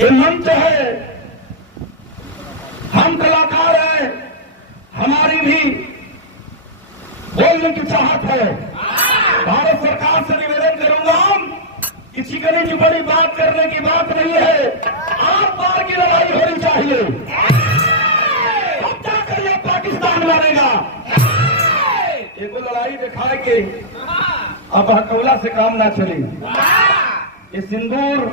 ये मंच है, हम कलाकार हैं, हमारी भी बोलने की चाहत है। भारत सरकार से निवेदन करूंगा, किसी गली की बड़ी बात करने की बात नहीं है, आप बार की लड़ाई होनी चाहिए। अब जाकर ये पाकिस्तान बनेगा। एक लड़ाई दिखाए के अब हकौला से काम ना चले। ये सिंदूर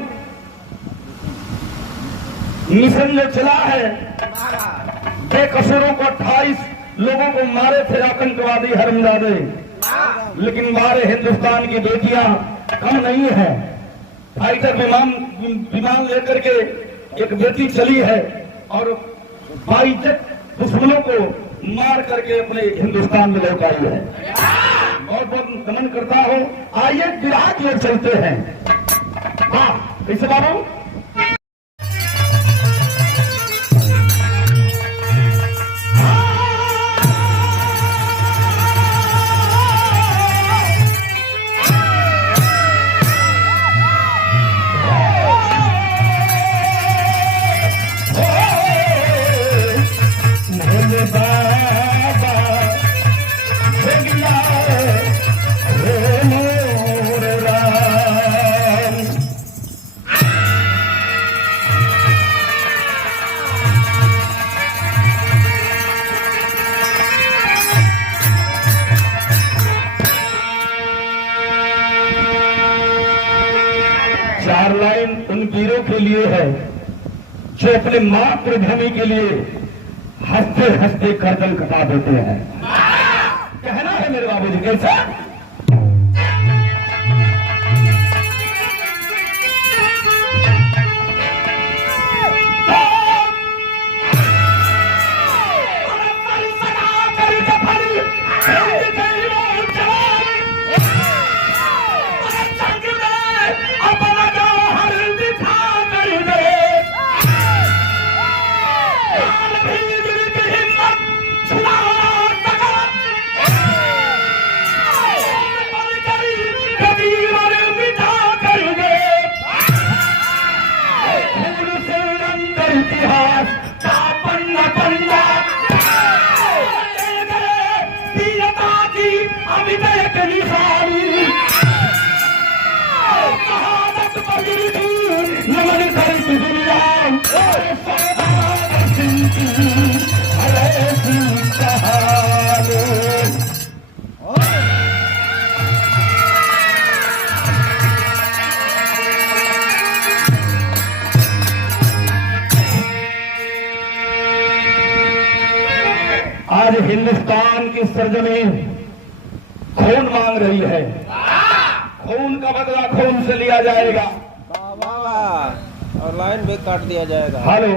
मिशन जो चला है, बेकसूरों को 28 लोगों को मारे थे आतंकवादी हरमजादे, लेकिन मारे हिंदुस्तान की बेटियां कम नहीं है। फाइटर विमान लेकर के एक बेटी चली है और बाइज्जत दुश्मनों को मार करके अपने हिंदुस्तान में लौट आई है। बहुत बहुत नमन करता हूं। आइए विराट लोग चलते हैं। हाँ कैसे बाबू? चार लाइन उन वीरों के लिए है जो अपने मातृभूमि के लिए हंसते हंसते गर्दन कटा देते हैं। कहना है मेरे बाबूजी कैसा? आज हिंदुस्तान की सरजमीन खून मांग रही है। खून का बदला खून से लिया जाएगा और लाइन भी काट दिया जाएगा। हेलो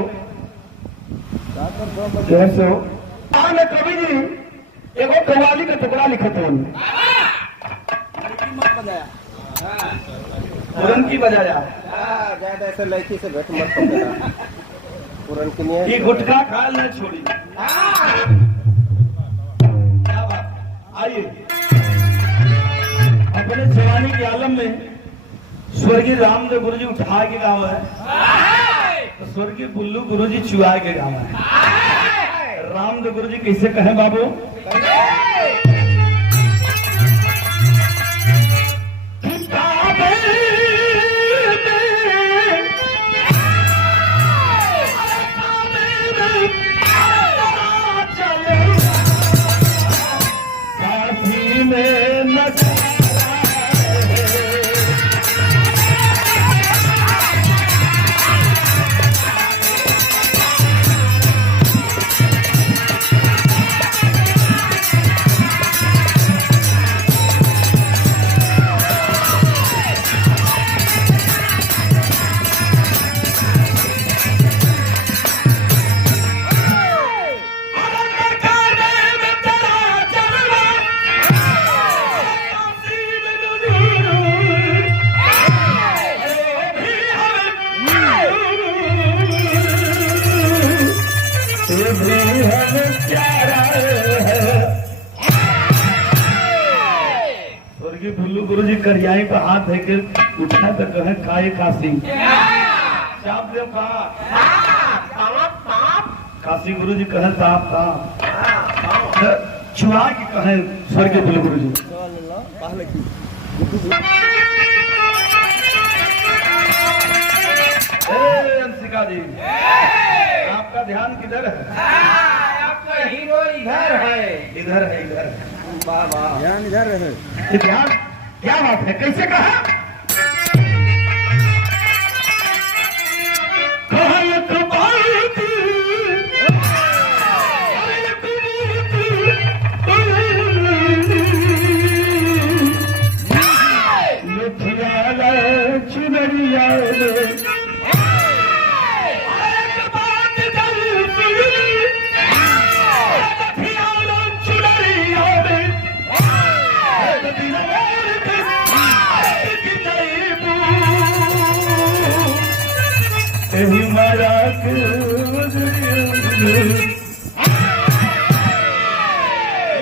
कैसे हो? मैं कवि जी एगो कव्वाली का टुकड़ा लिखत हूँ। पुरन की बजाया ज्यादा ऐसे लड़की से भेंट मत करना। पुरन की नहीं ये गुटखा खाल न छोड़ी। क्या बात? आइए अपने जवानी के आलम में स्वर्गीय रामदेव गुरु जी उठा के गाँव है, तो स्वर्गीय बुल्लू गुरु जी चुआ के गाँव है। रामदेव गुरु जी कैसे कहें बाबू? स्वर्गीय बुल्लू गुरु जी करियाई पर हाथ देकर उठा तो कहे खाए काशी। चाप देव कहा काशी गुरु जी कहे ताप ताप चुहा के कहे स्वर्ग के गुरु जी। अंशिका जी आपका ध्यान किधर है? आपका हीरो इधर है। इधर है इधर है। वाह वाह ध्यान इधर है। ये ध्यान क्या बात है? कैसे कहा?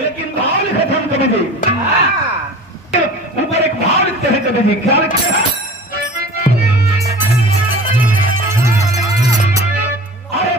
लेकिन भाव लिखे थे कभी जी ऊपर एक भाव लिखते हैं कभी जी क्या लिखते हैं? अरे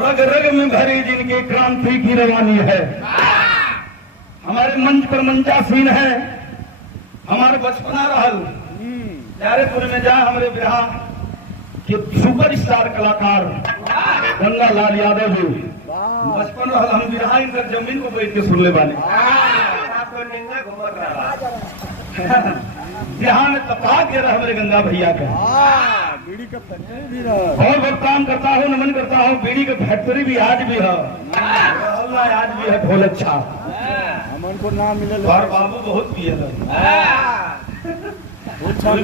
रग रग में भरी जिनकी क्रांति की रवानी है। हमारे मंच पर मंचासीन है हमारे बचपना रहल प्यारेपुर में जा हमारे बिहार के सुपरस्टार कलाकार गंगा लाल यादव जी बचपन रहल हम बिहार इनकर जमीन को बैठ के सुन ले वाले बिहार में तपा के रहा हमारे गंगा भैया का बीड़ी का फैक्ट्री भी रहा। और बहुत काम करता हूँ नमन करता हूँ बीड़ी का फैक्ट्री भी आज भी है आज भी है ढोल अच्छा हमन को नाम मिले और बाबू बहुत पिए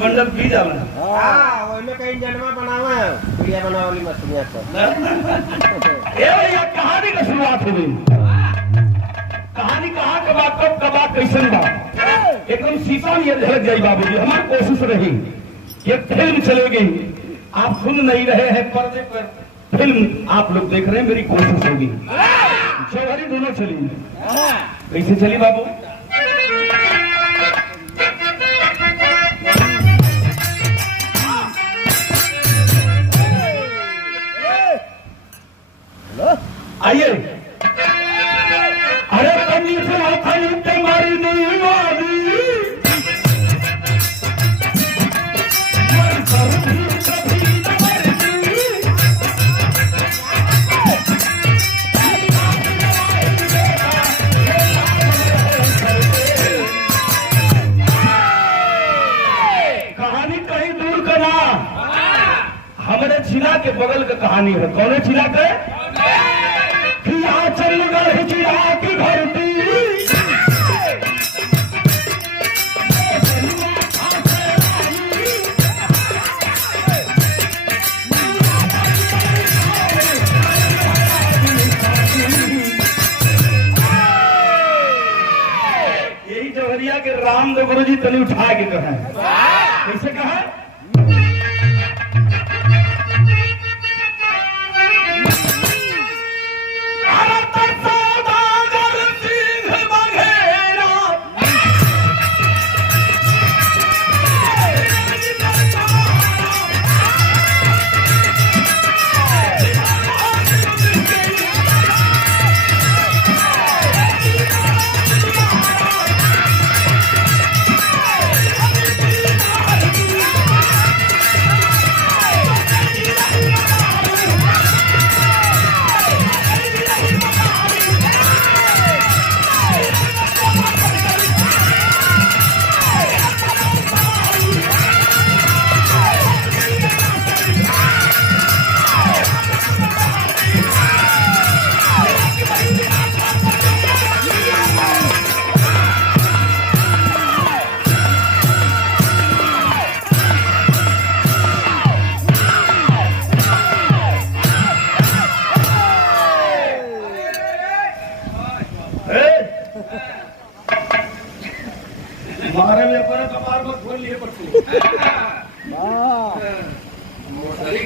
मंडल पी जाला कहीं जन्मा बनावा है बढ़िया बनावली मछलियां सब। ये भैया कहानी का शुरुआत हो गई। कहानी कहाँ कबा कब कबा कैसन बा एकदम शीशा में ये झलक जाई बाबूजी। हमारी कोशिश रही ये फिल्म चलेगी आप सुन नहीं रहे हैं पर्दे पर फिल्म आप लोग देख रहे हैं मेरी कोशिश होगी जौहरी दोनों चली कैसे चली बाबू? आइए अरे कमी से तुम्हारी नहीं वाली कहानी कहीं दूर का ना हमारे जिला के बगल का कहानी है। कौन जिला के? चंडगढ़ जिला की धरती यही जौहरिया के रामदेव गुरु जी तनी उठा के कहा कैसे कहा?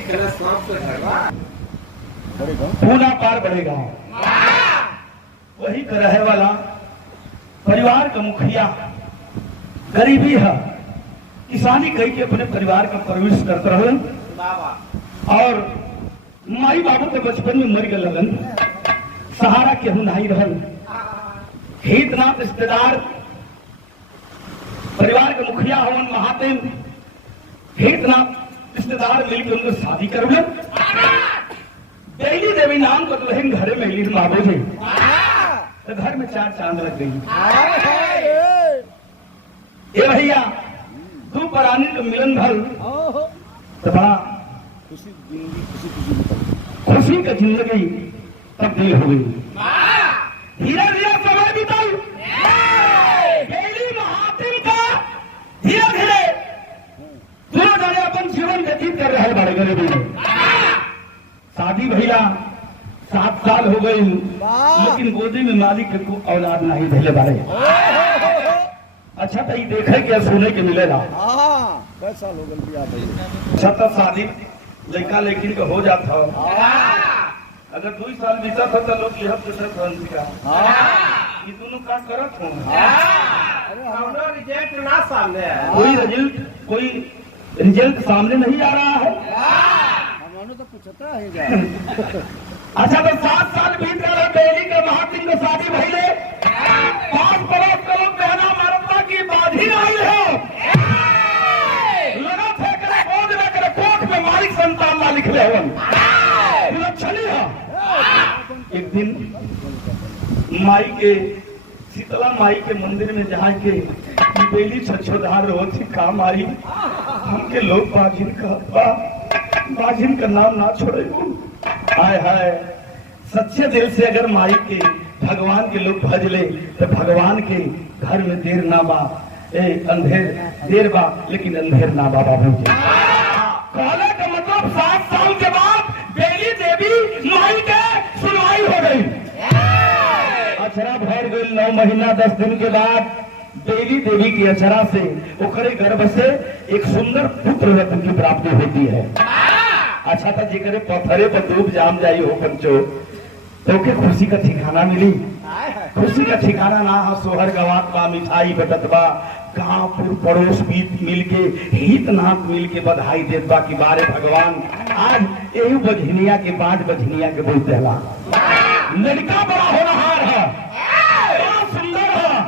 खेला सांप से धरवा बड़े गाँव पूना पार बढ़ेगा। वही का रहे वाला परिवार का मुखिया, गरीबी है, किसानी कही के अपने परिवार का परवरिश करते रहे बाबा और माई बाबू के बचपन में मर गए लगन, सहारा केहू नहीं रहल। हितनाथ रिश्तेदार परिवार के मुखिया हवन महादेव, हितनाथ रिश्तेदार मिलकर उनको शादी करवलन। बेली देवी नाम का दुल्हन घरे में ली बाबू जी, तो घर में 4 चांद लग गई। ए भैया दो प्राणी का मिलन भल तो बड़ा खुशी जिंदगी खुशी खुशी निकल खुशी का जिंदगी तब्दील हो गई। धीरे धीरे समय बीतल, बेली महादेव का धीरे धीरे दोनों जने अपन जीवन व्यतीत कर रहे बड़े गरीबी में। शादी भैया 7 साल हो गई, लेकिन गोदी में मालिक के को औलाद नहीं भेले बारे। अच्छा तो ये देखे क्या सुने के मिलेगा। कैसा साल हो गल बिया भाई अच्छा तो शादी लड़का लेकिन का हो जाता, अगर 2 साल बीता था तो लोग यह का ये दोनों का करत हो। हमरा रिजल्ट ना सामने है। कोई रिजल्ट सामने नहीं आ रहा है। हमारे तो पूछता है जा अच्छा तो 7 साल बीत गए, बेली के महातिन को शादी भइले, 5 बरस के लोग बहना मरता की बाधी नहीं हो लगा थे करे बोझ में करे कोख में मालिक संतान ना लिखले हवन विलक्षणी है। एक दिन माई के शीतला माई के मंदिर में जहाँ के बेली छछोधार होती काम आई, हमके लोग बाजिन का नाम ना छोड़े। हाय हाय सच्चे दिल से अगर माई के भगवान के लोग भज ले तो भगवान के घर में देर ना बा, देर बा लेकिन अंधेर ना बा बाबू जी। कहने का मतलब 7 साल के बाद बेली देवी माई के सुनवाई हो गई। अचरा भर गई 9 महीना 10 दिन के बाद बेली देवी की अचरा से ओकरे गर्भ से एक सुंदर पुत्र रत्न की प्राप्ति होती है। अच्छा था जिकरे पत्थरे पर डूब जाम जाई हो पंचो तो के खुशी का ठिकाना मिली। खुशी का ठिकाना ना हो सोहर गवात बा, मिठाई बटत बा, गांव पड़ोस बीत मिल के हितनाथ मिल के बधाई देत बा कि बारे भगवान आज यही बझनिया के बाद बझनिया के बोलते हला लड़का बड़ा होनहार है, बड़ा सुंदर है।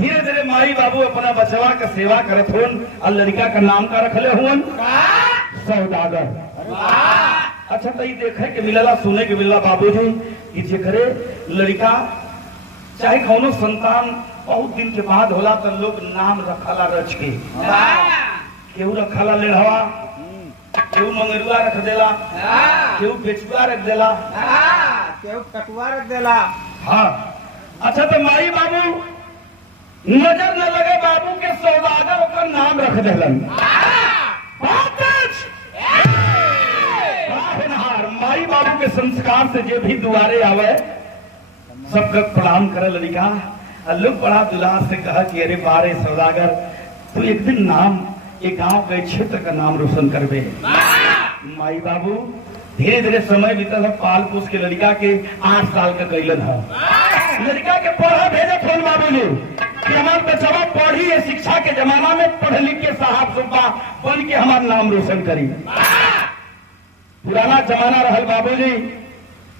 धीरे धीरे माई बाबू अपना बचवा का सेवा करत हुन और लड़का का नाम का रखले हुन सौदागर। अच्छा तो ये देखे के मिलला सुने के मिलला बाबूजी कि जेकरे लड़का चाहे कौनो संतान बहुत दिन के बाद होला तो लोग नाम रखला रच के, केहू रखला लेढ़वा, केहू मंगरुआ रख देला, केहू बेचुआ रख देला, केहू कटुआ रख देला। हाँ अच्छा तो माई बाबू नजर न लगे बाबू के सौदागर ओकर नाम रख देलन। माई बाबू के संस्कार से जे भी दुआरे आवे सबका प्रणाम करे लड़का। लोग बड़ा दुलार से कहा कि अरे बारे सौदागर तू एक दिन नाम एक गांव के क्षेत्र का नाम रोशन करबे। माई बाबू धीरे धीरे समय बीतल है, पाल पोस के लड़का के 8 साल का कैलन है। लड़का के पढ़ा भेजे फोन बाबू ने कि हमारे बचवा पढ़ी है, शिक्षा के जमाना में पढ़ लिख के साहब सुबा बन के हमारा नाम रोशन करी। पुराना जमाना रहल बाबूजी,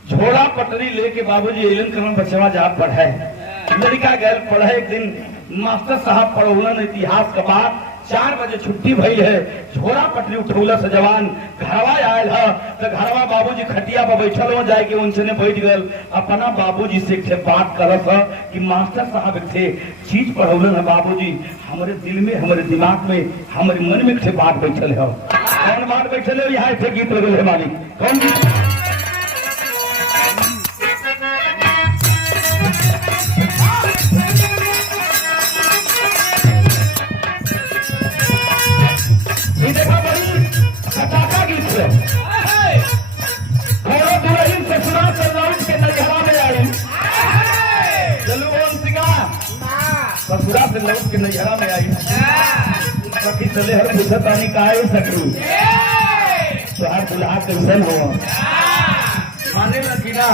झोला पटरी लेके बाबूजी एलन करम बचवा जा पढ़े। लड़का गैल पढ़े, एक दिन मास्टर साहब पढ़ौलन इतिहास का बात, 4 बजे छुट्टी भई है, झोला पटरी उठौला से जवान घरवा आयल है तो घरवा बाबूजी खटिया पर बैठल हो जाए के उनसे ने बैठ गल अपना बाबूजी से एक बात करस है कि मास्टर साहब एक थे चीज पढ़ौलन है बाबूजी, हमारे दिल में हमारे दिमाग में हमारे मन में एक बात बैठल है। कौन बात बैठल है? यहाँ से गीत लगल है मालिक, कौन गीत? देखा बड़ी पटाखा गीत है। घोड़ो दुल्हन ससुराल से लौट के नजरा में आई, चलो ससुरा से लौट के नजरा में आई, सखी चले हर पूछा पानी का सकू तो हर दुल्हा कैसन हो माने लगी ना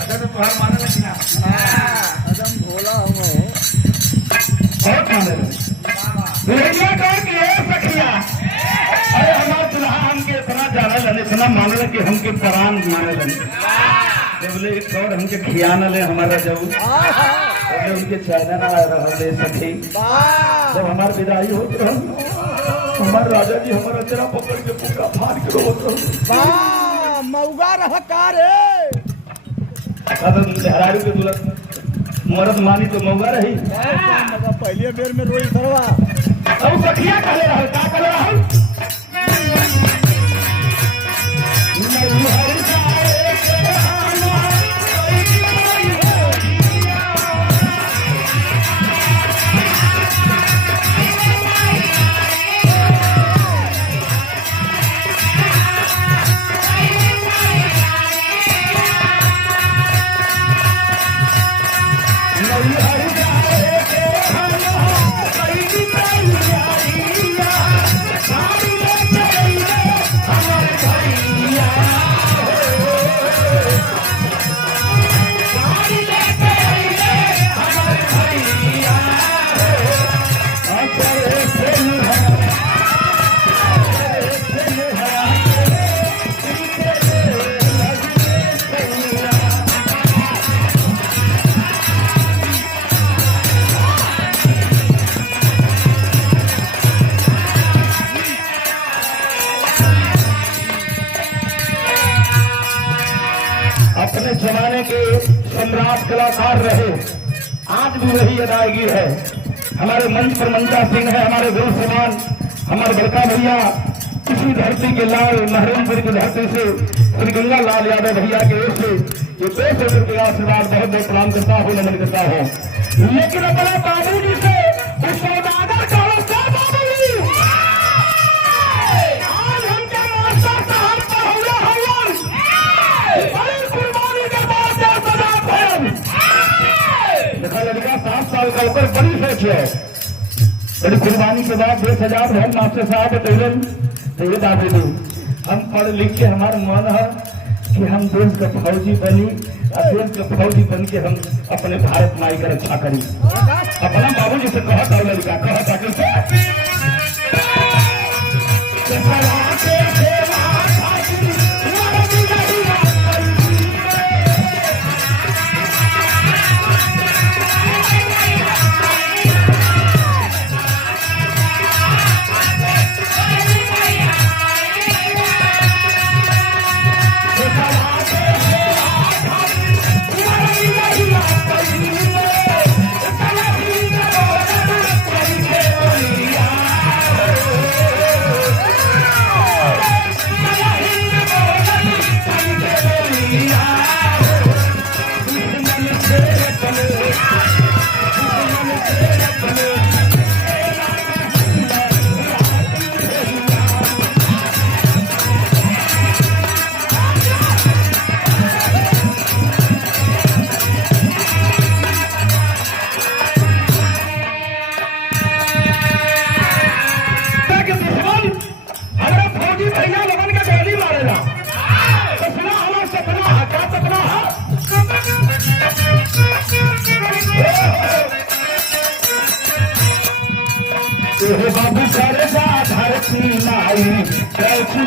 अच्छा तो तुहार माने लगी ना एकदम भोला हूँ बहुत माने दुल्हनिया कौन की है सखिया अरे हमारा दुल्हा हमके इतना जाना लगे इतना माने लगे कि हमके परान माने लगे बोले एक और हमके खियाना ले हमारा जब बोले उनके चाइना ना रहे सखी जब हमारे विदाई होती रहे हमारे राजा जी हमारा अचरा पकड़ के पूरा फाड़ के रोते मऊगा रहा का रे हरारू के दुल्हन मरद मानी तो मऊगा रही पहले बेर में रोई करवा अब सखिया कहले रहे का कहले रहे अपने जमाने के सम्राट कलाकार रहे आज भी वही अदायगी है हमारे मंच पर मंचा सिंह है हमारे गुरु समान हमारे बड़का भैया इसी धरती के लाल महरमपुर की धरती से श्री गंगा लाल यादव भैया के ओर से ये 200 के आशीर्वाद बहुत बहुत प्रणाम करता हूँ नमन करता हूँ लेकिन अपने बाबू जी से उस सौदागर का बाबू आज हमके मास्टर साहब का हुआ बड़ी कुर्बानी के बाद देखा लड़का 7 साल का ऊपर बड़ी सोच है बड़ी कुर्बानी के बाद 10,000 है मास्टर साहब बतौलन तो ये दादे दो हम पढ़ लिख के हमारा मन है कि हम देश का फौजी बनी और देश का फौजी बन के हम अपने भारत माई का रक्षा करी अपना बाबू जी से कहता हूँ लड़का कहता कैसे बाबू करे धरती माई कैसी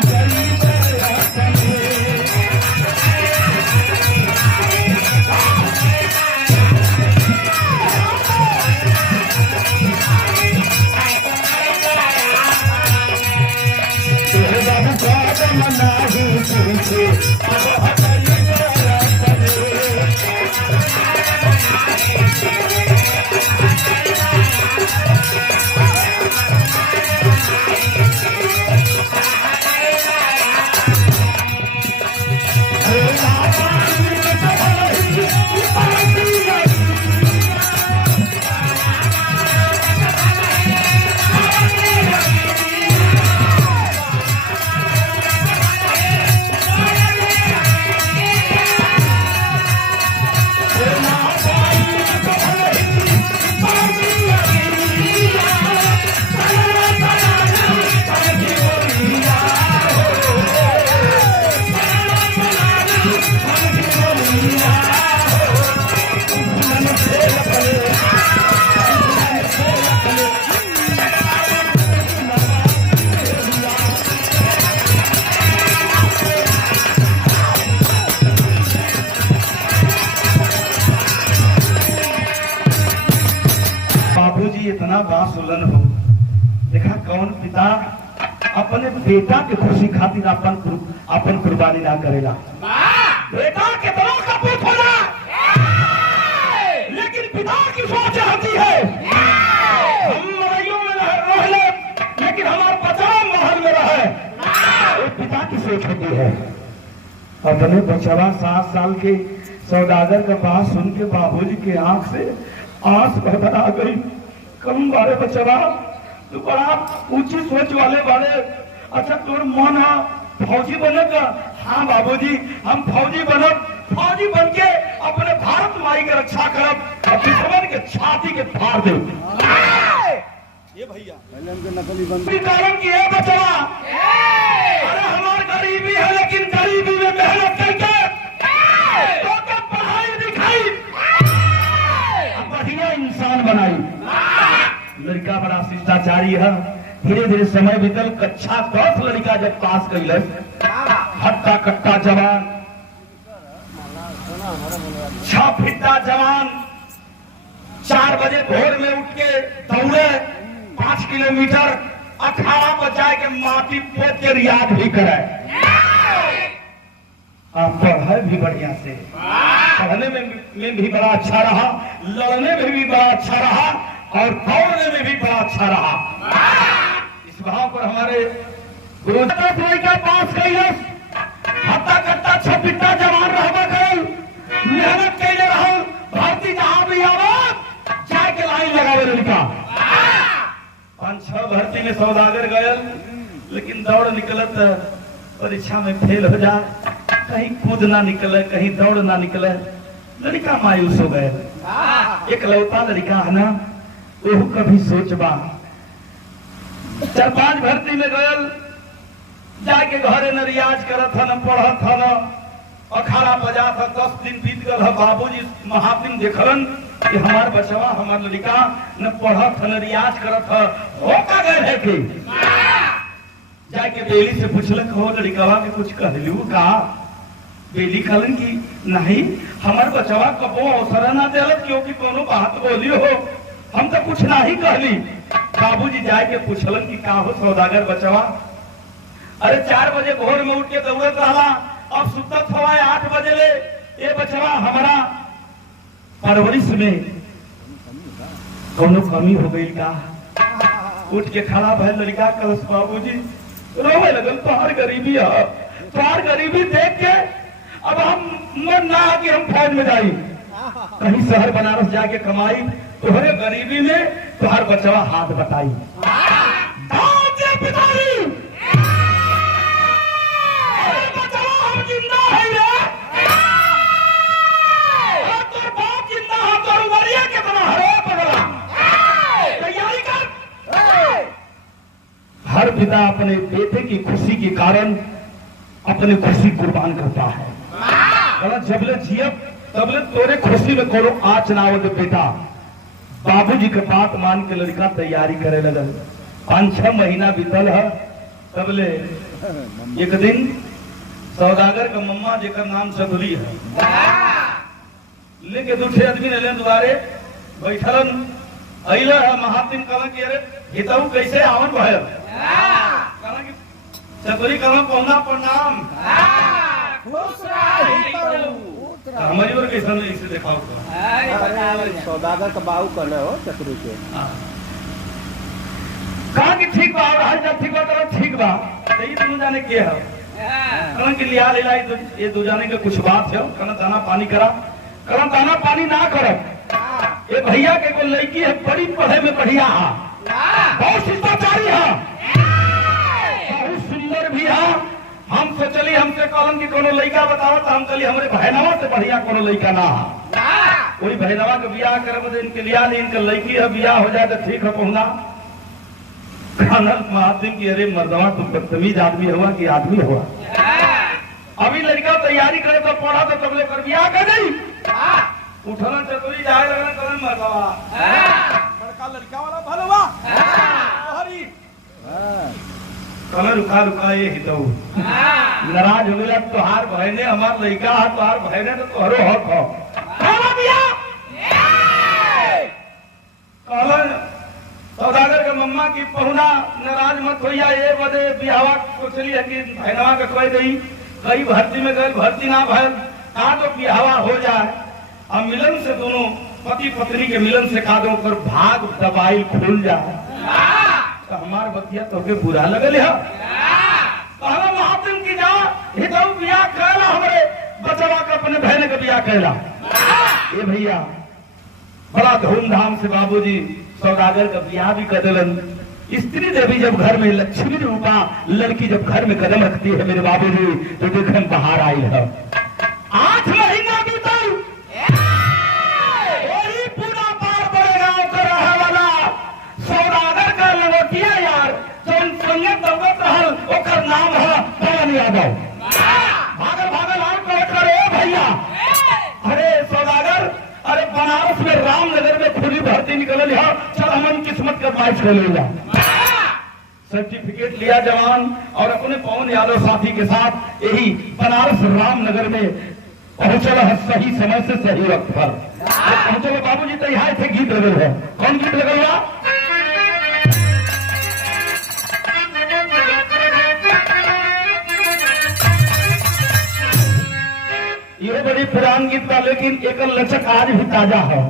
बाबू का मना बात सुलन हो। देखा कौन पिता अपने बेटा के खुशी खातिर अपन कुर्बानी ना करेला। बेटा कितना कपूत होला, लेकिन पिता की सोच रहती है हम मरइयों में रहे, लेकिन हमारा बच्चा महल में रहे। वो पिता की सोच होती है। अपने बचवा 7 साल के सौदागर का बात सुन के बाबूजी के आंख से आंस बहकर आ गई। कम बारे बचवा, तू बड़ा ऊंची सोच वाले वाले। अच्छा तोर मन है फौजी बनेगा? हाँ बाबूजी, हम फौजी बनब, फौजी बन के अपने भारत माई के रक्षा करब, दुश्मन के छाती के फाड़ दे। ये भैया पहले हमके नकली बंद कारण की है बचवा। अरे हमारी गरीबी है, लेकिन गरीबी में मेहनत करके तो पढ़ाई लिखाई बढ़िया इंसान बनाई। लड़का बड़ा शिष्टाचारी है। धीरे धीरे समय बीतल, कक्षा 10 लड़का जब पास कैलस, हट्टा कट्टा जवान, 6 फिट्टा जवान, 4 बजे भोर में उठ के दौड़े 5 किलोमीटर, 18 बजा के माटी पोत के रियाज भी करे। आप पढ़े भी बढ़िया से, पढ़ने में भी बड़ा अच्छा रहा, लड़ने में भी बड़ा अच्छा रहा, और दौड़ने में भी बड़ा अच्छा रहा। इस भाव पर हमारे गुरु का पास कैलस, हत्ता कट्टा 6 फिट्टा जवान रहबा करल, मेहनत कैले रहल, भर्ती जहां भी आवत जाके लाइन लगावे लड़का। 5-6 भर्ती में सौदागर गयल, लेकिन दौड़ निकलत परीक्षा में फेल हो जाए, कहीं कूद ना निकले, कहीं दौड़ ना निकले, लड़का मायूस हो गए। एक लौता लड़का है ना, वो कभी सोचबा। 4-5 भर्ती में गयल, जाके घरे न रियाज करत था, न पढ़त था, न अखाड़ा बजा था। 10 दिन बीत गल है, बाबूजी महातिम देखलन कि हमार बचवा, हमार लड़का न पढ़त न रियाज करत हो का गए है कि जाके बेली से पूछलक, हो लड़कवा के कुछ कहलू का? बेली कहलन कि नहीं, हमार बचवा कबो अवसर ना देलत, क्योंकि कोनो बात बोली हो, हम तो कुछ ना ही कहली। बाबूजी जाके पूछलन कि का हो सौदागर बचवा? अरे 4 बजे भोर में उठ के दौड़त रहला, अब सुतत हवा 8 बजे ले। ये बचवा हमारा परवरिश में कोनो कमी हो गई का? उठ के खड़ा भय लड़का कलश, बाबूजी रोवे लगल, तोहार गरीबी है, तोहार गरीबी देख के अब हम मन ना कि हम फौज में जाई, कहीं शहर बनारस जाके कमाई, तोहरे गरीबी में तोहार बचवा हाथ बटाई। बचवा हम जिंदा है रे, तोर बाप जिंदा है, तोर उमरिया कितना है पगला, तैयारी कर। हर पिता अपने बेटे की खुशी के कारण अपनी खुशी कुर्बान करता है। जबले जियब तबले तोरे खुशी में कोनो आँच ना हो। बेटा बाबूजी के बात मान के लड़का तैयारी करे लगल। 5-6 महीना बीतल है, तबले एक दिन सौदागर का मम्मा जेकर नाम सदुली है, लेके 2 आदमी ने द्वारे बैठलन। अइल है महातिम कहलन कि अरे हितऊ कैसे आवन भयल? कहलन कि सदुली कहलन पहुना प्रणाम। हमारी और कैसा नहीं इसे देखा होगा। सौदागर का बाहू करना हो चतुरी के कहा कि ठीक बा, और जब ठीक बा तो ठीक बा, यही दोनों जाने के है। कहना कि लिया ले लाई, ये 2 जाने के कुछ बात है। कहना दाना पानी करा, कहना दाना पानी ना करब। ये भैया के कोई लड़की है, बड़ी पढ़े में बढ़िया है, बहुत शिष्टाचारी है, बहुत सुंदर भी है। हम सोचली, हमसे कहलन कि कोनो लड़का बताओ, तो हम चली हमारे बहनवा से बढ़िया कोनो लड़का ना है। कोई बहनवा के बियाह करे, इनके लिया नहीं, इनके लड़की है, बियाह हो जाए तो ठीक है पहुना। महातिम की अरे मर्दवा तुम बदतमीज आदमी हुआ कि आदमी हुआ? अभी लड़का तैयारी करे तो पढ़ा तो तबले कर बियाह कर गई। उठना चतुरी जाए लगना, कहलन मर्दवा बड़का लड़का वाला भलवा हरी। कहना रुका रुका, ये हितऊ नाराज हो गया, तोहार बहने हमार लड़का है, तोहार बहने तो तोहरो हक हो। कहलन सौदागर के मम्मा की पहुना नाराज मत होइया, ये बदे बिहावा सोचली है कि बहनवा के कोई गई कई भर्ती में गए, भर्ती ना भर का तो बिहावा हो जाए और मिलन से दोनों पति पत्नी के मिलन से का दो कर भाग दबाई खुल जाए। तो हमार बतिया तो के बुरा लगल है, कहला महातिम की जा हितऊ बियाह कहला हमरे बचवा के अपने बहन के बियाह कहला। ये भैया बड़ा धूमधाम से बाबूजी सौदागर का बियाह भी कर दिलन। स्त्री देवी जब घर में लक्ष्मी रूपा लड़की जब घर में कदम रखती है मेरे बाबूजी तो देखें बाहर आई है। 8 महीना बीतल वही पूरा पार पड़े गांव का रहे वाला सौदागर का लंगोटिया यार जौन संगे दौड़त रहल ओकर नाम है पवन यादव। भागल भागल और करे भैया अरे सौदागर अरे बनारस में रामनगर में खुली भर्ती निकल है, चल हमन किस्मत का बाइश कर ले जा। सर्टिफिकेट लिया जवान और अपने पवन यादव साथी के साथ यही बनारस रामनगर में पहुंचल है सही समय से सही वक्त पर पहुंचल। बाबूजी तो यहाँ थे गीत लगल है, कौन गीत लगल हुआ? ये बड़ी पुरान गीत था लेकिन एक लचक आज भी ताजा है।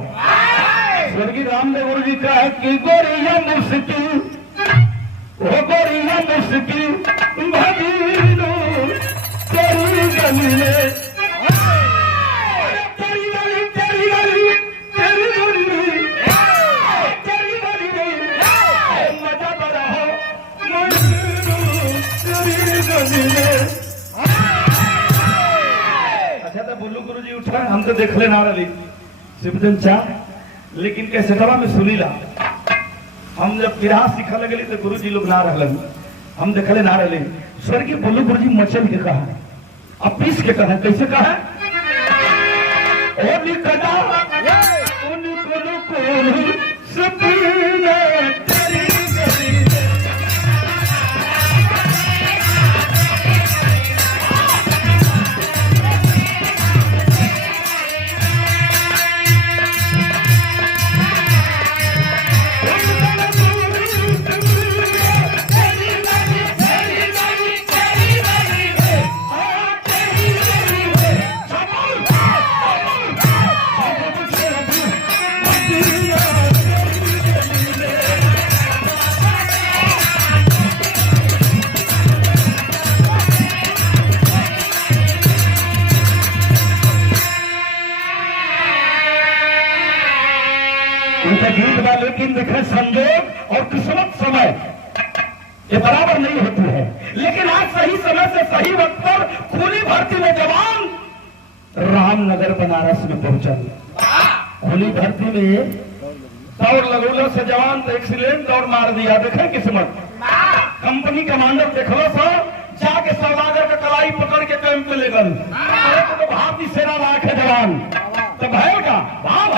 स्वर्गीय रामदेव गुरु जी का है कि गोरिया मुश्किल वो गोरिया मुश्किल भगीनो तेरी गली में तेरी गली तेरी गली तेरी गली तेरी गली मजा बड़ा हो तेरी गली में। अच्छा तो बुल्लू गुरु जी उठा हम तो देख ले ना रही शिवजन चाह लेकिन कैसे सभा में सुनी ला हम जब विराह सीखा लगली तो गुरु जी लोग ना रहलन हम देखले ना रहले। स्वर्गीय बुल्लू गुरु जी मचल के कहा अब पीस के कहा कैसे कहा ओ निकदा सपने तेरी गली गीत बा लेकिन देखे संजोग और किस्मत समय ये बराबर नहीं होती है। लेकिन आज सही समय से सही वक्त पर खुली भर्ती में जवान रामनगर बनारस में पहुंचल। खुली भर्ती में दौड़ लगौलो से जवान तो एक्सीलेंट दौड़ मार दिया। देखे किस्मत कंपनी कमांडर देखलो सो जाके सौदागर का कलाई पकड़ के कैंप में ले गल तो भारतीय सेना लायक है जवान तो भय का भाव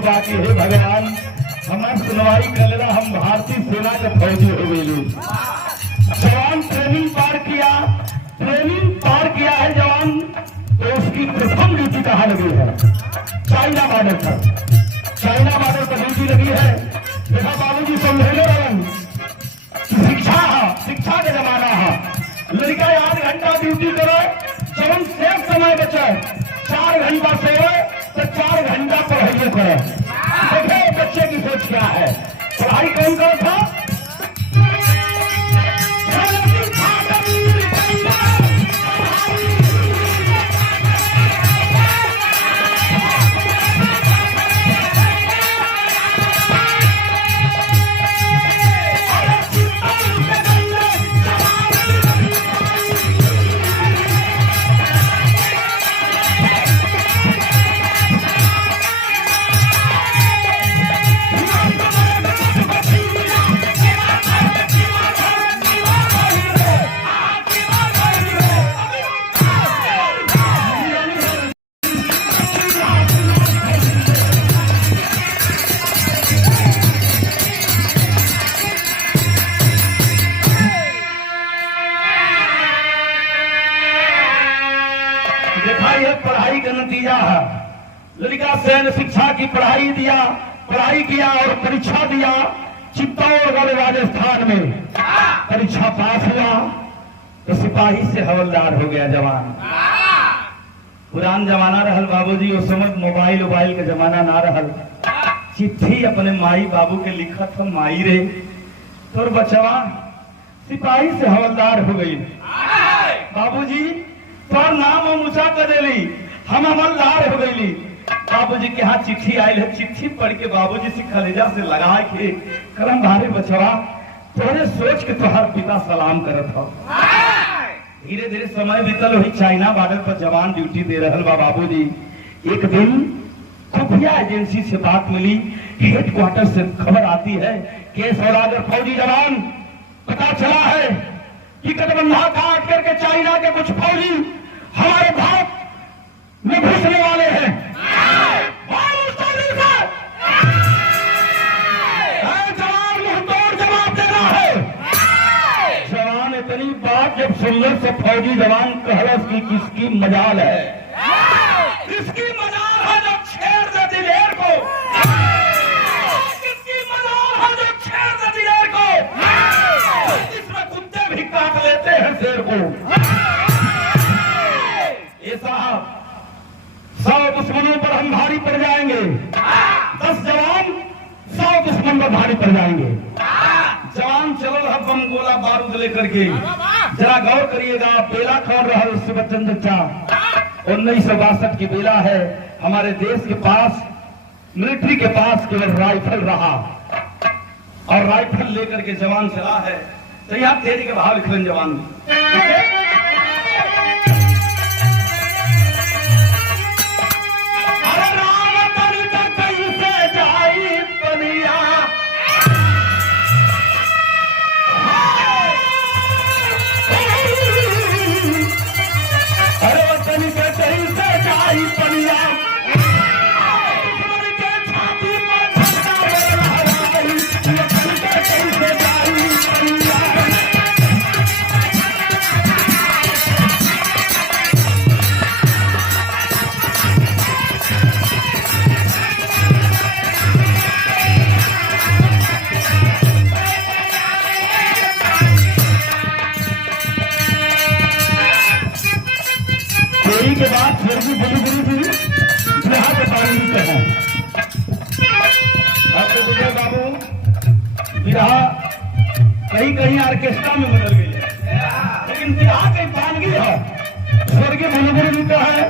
बाकी है भगवान हमारे सुनवाई करेगा। हम भारतीय सेना के फौजी हो गए। जवान ट्रेनिंग पार किया है जवान तो उसकी प्रथम ड्यूटी कहाँ लगी है? चाइना बॉर्डर पर। चाइना बॉर्डर पर ड्यूटी लगी है। देखा बाबूजी समझेंगे शिक्षा का जमाना है। लड़का 8 घंटा ड्यूटी करे जवान सेफ समय बचे 4 घंटा सोए तो 4 घंटा पढ़ाई करे। देखो बच्चे की सोच क्या है। पढ़ाई कौन कौन था? लड़का सैन्य शिक्षा की पढ़ाई किया और परीक्षा दिया चित्तौड़गढ़ राजस्थान में। परीक्षा पास हुआ तो सिपाही से हवलदार हो गया जवान। पुरान जमाना रहल बाबूजी, उस समय मोबाइल का जमाना ना रहल। चिट्ठी अपने माई बाबू के लिखत हम माई रे तोर बचवा सिपाही से हवलदार हो गई। बाबूजी तोर नाम हम ऊंचा कर देली, हम हवलदार हो गई। बाबूजी के हाथ चिट्ठी आयल है। चिट्ठी पढ़ के बाबूजी से कलेजा से लगा के करम भारे बचवा तोरे सोच के तोहार पिता सलाम करत हो। धीरे धीरे समय बीतल हुई। चाइना बॉर्डर पर जवान ड्यूटी दे रहल बा बाबूजी। एक दिन खुफिया एजेंसी से बात मिली, हेडक्वार्टर से खबर आती है कि सौदागर फौजी जवान पता चला है कि कटबंधा काट करके चाइना के कुछ फौजी हमारे भारत में घुसने वाले हैं। जवान मुंहतोड़ जवाब देना है। जवान इतनी बात जब सुंदर से फौजी जवान कहलस की किसकी मजाल है, किसकी मजाल है जो छेड़ दे दिलेर को, किसकी मजाल है जो छेड़ दे दिलेर को, इसमें कुत्ते भी काट लेते हैं शेर को। ये साहब 100 दुश्मनों पर हम भारी पड़ जाएंगे, 10 जवान 100 दुश्मन पर भारी पड़ जाएंगे। जवान चलो है बम गोला बारूद लेकर के। जरा गौर करिएगा, बेला कौन रहा उससे बच्चन चचा 1962 की बेला है। हमारे देश के पास मिलिट्री के पास केवल राइफल रहा और राइफल लेकर के जवान चला है। तो यहाँ तेरी के भाव लिखलन जवान। के बाद फिर भी बड़ी बड़ी थी बिहार के पानी पे है। आपको विजय बाबू बिहार कहीं कहीं ऑर्केस्ट्रा में बदल गई है, लेकिन बिहार कहीं पानगी है। स्वर्गीय भुलगुरु जी का है,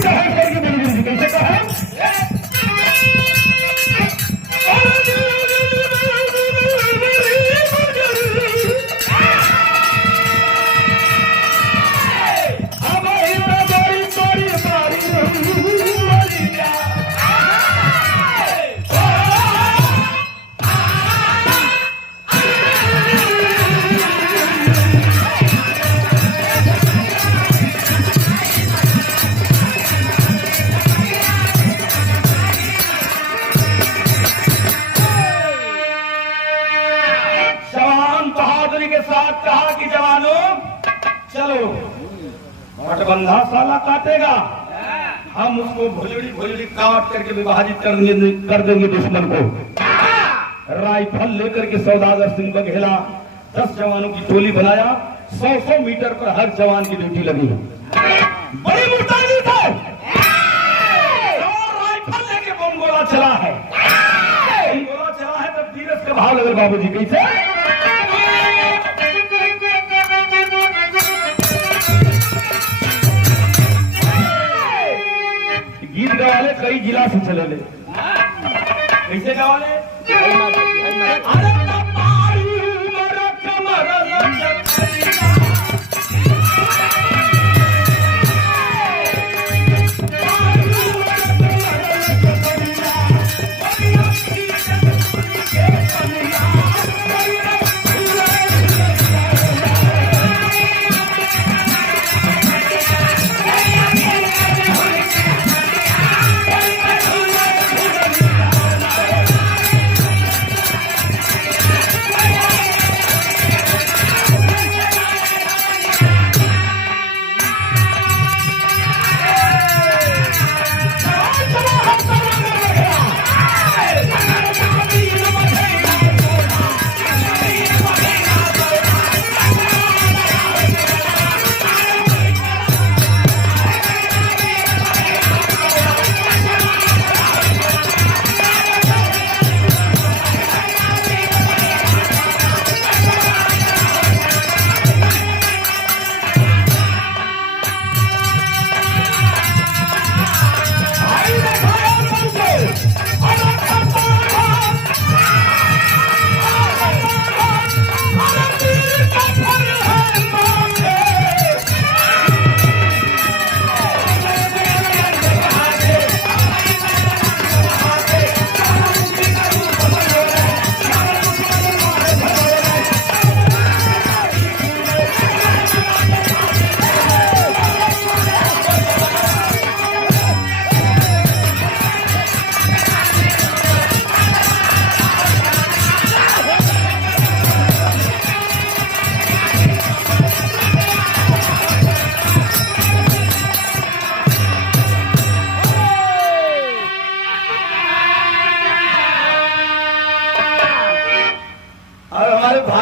स्वर्गीय भुलगुरु जी कैसे कहा है। कहा कि जवानों चलो कटबंधा साला काटेगा, हम उसको भुजड़ी काट करके विभाजित कर देंगे दुश्मन को। राइफल लेकर के सौदागर सिंह बघेला 10 जवानों की टोली बनाया। 100 मीटर पर हर जवान की ड्यूटी लगी। बड़ी मुस्तैदी से राइफल लेके बम गोला चला है। बम गोला चला है तब धीरज का भाव लगे बाबूजी कैसे। गीत गवाले कई जिला से चले ले, कैसे गवाले।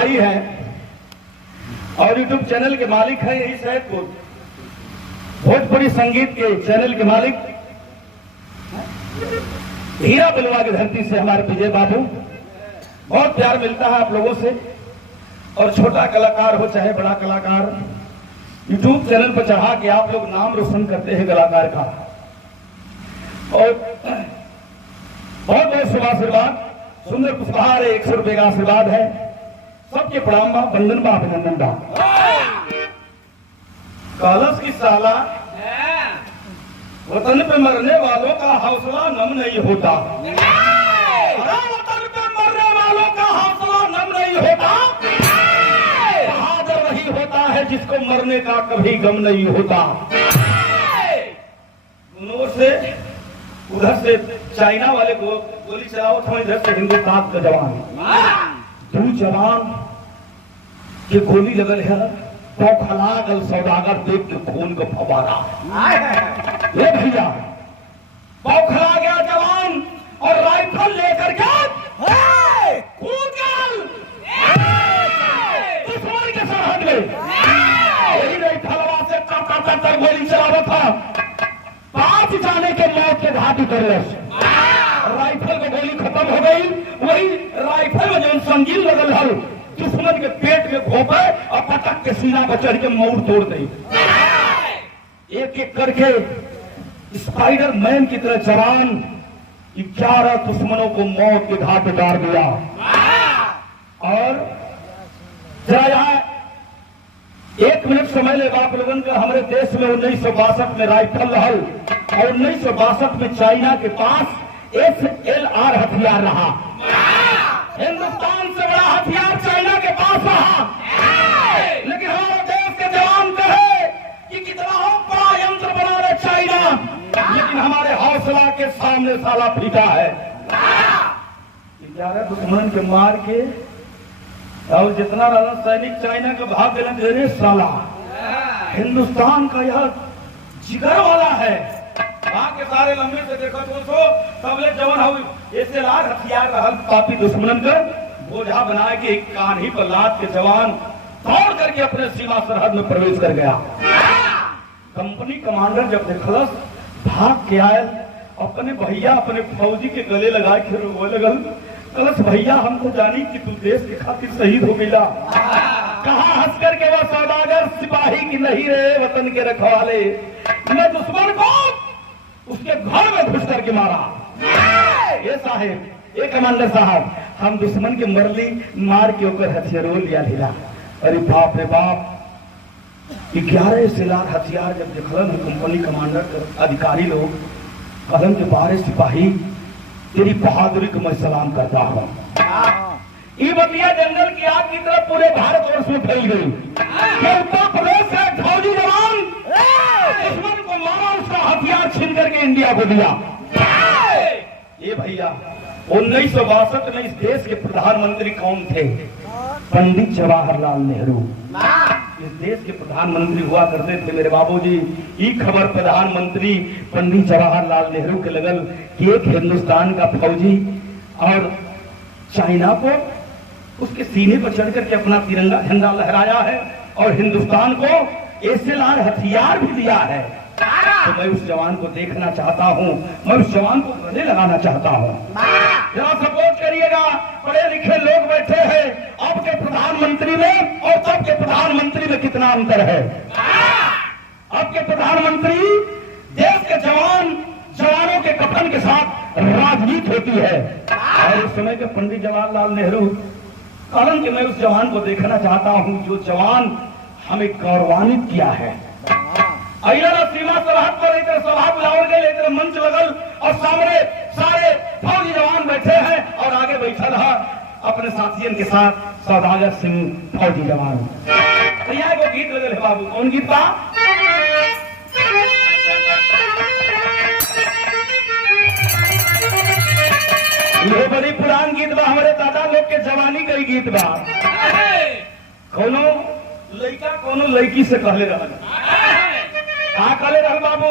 भाई हैं और यूट्यूब चैनल के मालिक हैं यही सैदपुर, भोजपुरी संगीत के चैनल के मालिक हीरा बलवा की धरती से हमारे विजय बाबू। बहुत प्यार मिलता है आप लोगों से, और छोटा कलाकार हो चाहे बड़ा कलाकार, यूट्यूब चैनल पर चढ़ा के आप लोग नाम रोशन करते हैं कलाकार का। और बहुत बहुत शुभ आशीर्वाद, सुंदर पुष्पहार है, 100 रुपए का आशीर्वाद है। सबके प्रणाम बा, वंदन बा, अभिनंदन बा। कलश की साला वतन पे मरने वालों का हौसला नम नहीं होता। वतन पे मरने वालों का हौसला नम नहीं होता। बहादुर वही होता है जिसको मरने का कभी गम नहीं होता। दोनों से उधर से चाइना वाले को गोली चलाओ था, इधर से हिंदुस्तान का जवान, दो जवान के गोली लगल है, पौखला गल सौदागर देख के खून को फवारा। ये भैया पौखला गया जवान और राइफल लेकर के कूद गया दुश्मन के सरहद में। यही राइफलवा से तर गोली चलावा था, 5 जाने के मौत के घाट उतर। राइफल में गोली खत्म हो गई, वही राइफल में जो संगीन लगल है दुश्मन के पेट में घोपे और पटक के सीना पर चढ़ के मोड़ तोड़ दी। एक एक करके स्पाइडर मैन की तरह जवान 11 दुश्मनों को मौत के घाट उतार दिया। और जरा यहाँ 1 मिनट समय ले आप लोगों का, हमारे देश में 1962 में राइफल रहल और 1962 में चाइना के पास SLR हथियार रहा। हिंदुस्तान से बड़ा हथियार चाइना के पास रहा। लेकिन हमारे देश के जवान कहे कि कितना हो बड़ा यंत्र बना रहे चाइना, लेकिन हमारे हौसला के सामने साला फीका है। 11 दुश्मन के मार के और जितना रहा सैनिक चाइना का भाग देने साला हिंदुस्तान का यह जिगर वाला है। वहां के सारे लंबे से देखो तो सबले जवान हो SLR हथियार रहल, पापी दुश्मन का बोझा बना के एक कान्ही पर लाद के जवान दौड़ करके अपने सीमा सरहद में प्रवेश कर गया। कंपनी कमांडर जब देखलस भाग के आयल, अपने भैया अपने फौजी के गले लगा के रोए लगल, कलस भैया हम तो जानी कि तू देश के खातिर शहीद हो गया। कहा हंस करके वो सौदागर सिपाही की नहीं रहे वतन के रखवाले, मैं दुश्मन को उसके घर में घुस करके मारा। ये साहेब, ये कमांडर साहब, हम दुश्मन के मरली मार के ऊपर हथियारों लिया ढीला। अरे बाप रे बाप, 11 SLR हथियार जब देखलन कंपनी कमांडर अधिकारी लोग कदम के 12 सिपाही, तेरी बहादुरी को मैं सलाम करता हूँ। ये बतिया जंगल की आग की तरफ पूरे भारतवर्ष में फैल गई। उत्तर प्रदेश से फौजी जवान दुश्मन को मारा, उसका हथियार छीन करके इंडिया को दिया। ये भैया 1962 में इस देश के प्रधानमंत्री कौन थे? पंडित जवाहरलाल नेहरू। इस देश के प्रधानमंत्री हुआ करते थे मेरे बाबूजी। ये खबर प्रधानमंत्री पंडित जवाहरलाल नेहरू के लगल कि एक हिंदुस्तान का फौजी और चाइना को उसके सीने पर चढ़ करके अपना तिरंगा झंडा लहराया है और हिंदुस्तान को SLR हथियार भी दिया है। तो मैं उस जवान को देखना चाहता हूँ, मैं उस जवान को गले लगाना चाहता हूँ। जरा सपोर्ट करिएगा, पढ़े लिखे लोग बैठे हैं। अब के प्रधानमंत्री में और तब के प्रधानमंत्री में कितना अंतर है? अब के प्रधानमंत्री देश के जवानों के कफन के साथ राजनीति होती है, और उस समय के पंडित जवाहरलाल नेहरू कारण कि मैं उस जवान को देखना चाहता हूँ जो जवान हमें गौरवान्वित किया है। सीमा सरहद पर एक सभा बुलाओ गए, एक मंच लगल और सामने सारे फौजी जवान बैठे हैं और आगे बैठा रहा अपने साथियों के साथ सौदागर सिंह फौजी जवान। तो यहाँ को गीत लगल है बाबू, कौन गीत बा? ये बड़ी पुरान गीत बा, हमारे दादा लोग के जवानी का ही गीत बा। कोनो लड़का कोनो लड़की से कहले रहल, कहा कहले रहल बाबू?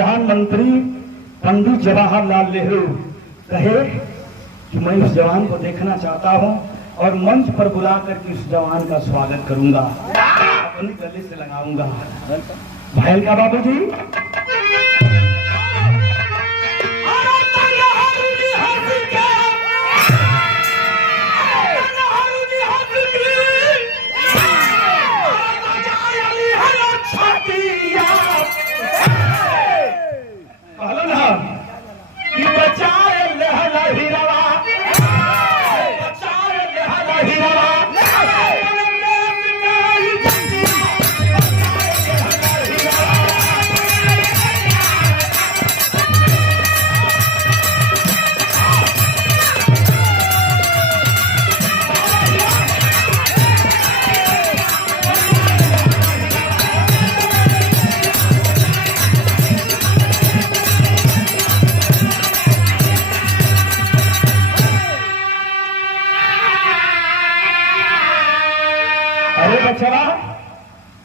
प्रधानमंत्री पंडित जवाहरलाल नेहरू कहे कि मैं उस जवान को देखना चाहता हूं और मंच पर बुला करके उस जवान का स्वागत करूंगा, अपने गले से लगाऊंगा। भाई का बाबूजी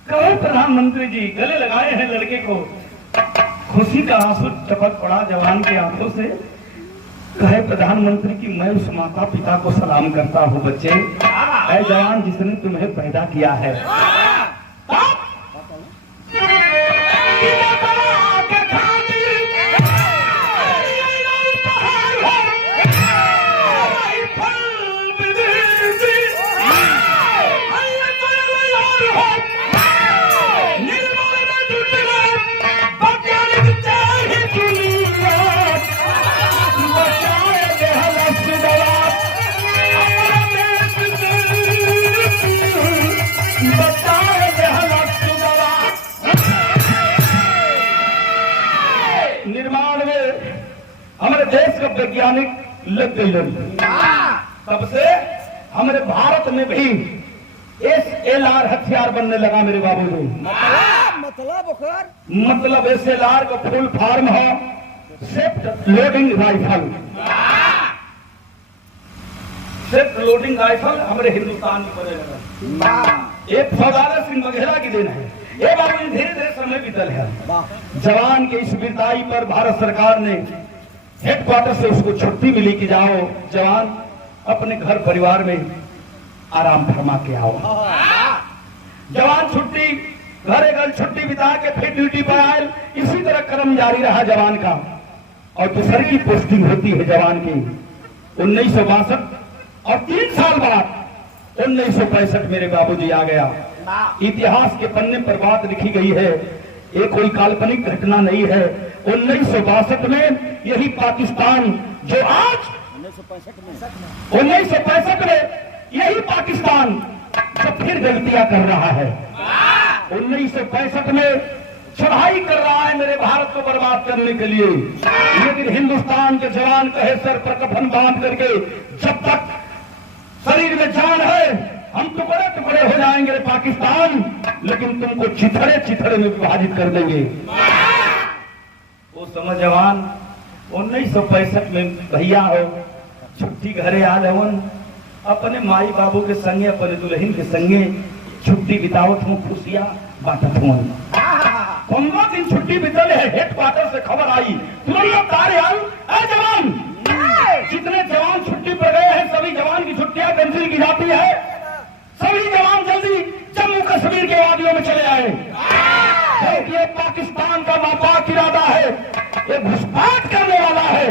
कहो प्रधानमंत्री जी गले लगाए हैं लड़के को, खुशी का आंसू टपक पड़ा जवान के आंखों से। कहे प्रधानमंत्री की मैं उस माता पिता को सलाम करता हूँ बच्चे, ऐ जवान जिसने तुम्हें पैदा किया है। निर्माण में हमारे देश का वैज्ञानिक लग गई लड़ी, तब से हमारे भारत में भी SLR हथियार बनने लगा मेरे बाबूजी। मतलब SLR का फुल फॉर्म है सेफ्ट लोडिंग राइफल। सेफ्ट लोडिंग राइफल हमारे हिंदुस्तान में बने लगा, एक फौदार सिंह वगैरह की देन है। ये बाबू धीरे धीरे समय बीतल है। जवान के इस विदाई पर भारत सरकार ने हेडक्वार्टर से उसको छुट्टी मिली कि जाओ जवान अपने घर परिवार में आराम फरमा के आओ। जवान छुट्टी घरे घर छुट्टी बिता के फिर ड्यूटी पर आए। इसी तरह क्रम जारी रहा जवान का, और दूसरी की पोस्टिंग होती है जवान की 1962, और 3 साल बाद 1965 मेरे बाबूजी आ गया। इतिहास के पन्ने पर बात लिखी गई है, ये कोई काल्पनिक घटना नहीं है। 1962 में यही पाकिस्तान जो आज 1965 में यही पाकिस्तान जो फिर गलतियां कर रहा है। 1965 में चढ़ाई कर रहा है मेरे भारत को बर्बाद करने के लिए, लेकिन हिंदुस्तान के जवान कहे सर पर कफन बांध करके जब तक शरीर में जान है हम टुकड़े टुकड़े हो जाएंगे पाकिस्तान, लेकिन तुमको चिथड़े चिथड़े में विभाजित कर देंगे। वो समय जवान 1965 में भैया हो छुट्टी घरे आ लेवन अपने माई बाबू के संगे अपने दुल्हन के संगे छुट्टी बितावत हूँ, खुशियां बांटत हूँ। 15 दिन छुट्टी बितल है, हेडक्वार्टर से खबर आई तुरंत कार्य जवान जितने जवान छुट्टी पर गए हैं सभी जवान की छुट्टियां कैंसिल की जाती है। सभी जवान जल्दी जम्मू कश्मीर के वादियों में चले आए, क्योंकि ये पाकिस्तान का नापाक इरादा है, ये घुसपैठ करने वाला है।